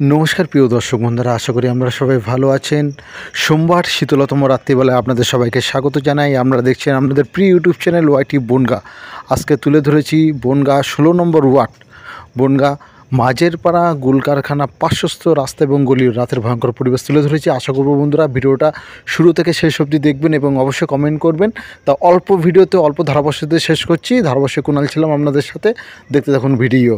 নমস্কার প্রিয় দর্শক বন্ধুরা, আশা করি আমরা সবাই ভালো আছেন। সোমবার শীতলতম রাত্রিবেলায় আপনাদের সবাইকে স্বাগত জানাই। আমরা দেখছেন আমাদের প্রিয় ইউটিউব চ্যানেল ওয়াইটি বনগাঁ। আজকে তুলে ধরেছি বনগাঁ 16 নম্বর ওয়ার্ড, বনগাঁ মাঝেরপাড়া গুলকারখানা পার্শ্বস্থ রাস্তা এবং গলির রাতের ভয়ঙ্কর পরিবেশ তুলে ধরেছি। আশা করব বন্ধুরা ভিডিওটা শুরু থেকে শেষ অবধি দেখবেন এবং অবশ্যই কমেন্ট করবেন। তা অল্প ভিডিওতে অল্প ধারাভাষ্যতে শেষ করছি। ধারাভাষ্যে কুণাল ছিলাম আপনাদের সাথে, দেখতে থাকুন ভিডিও।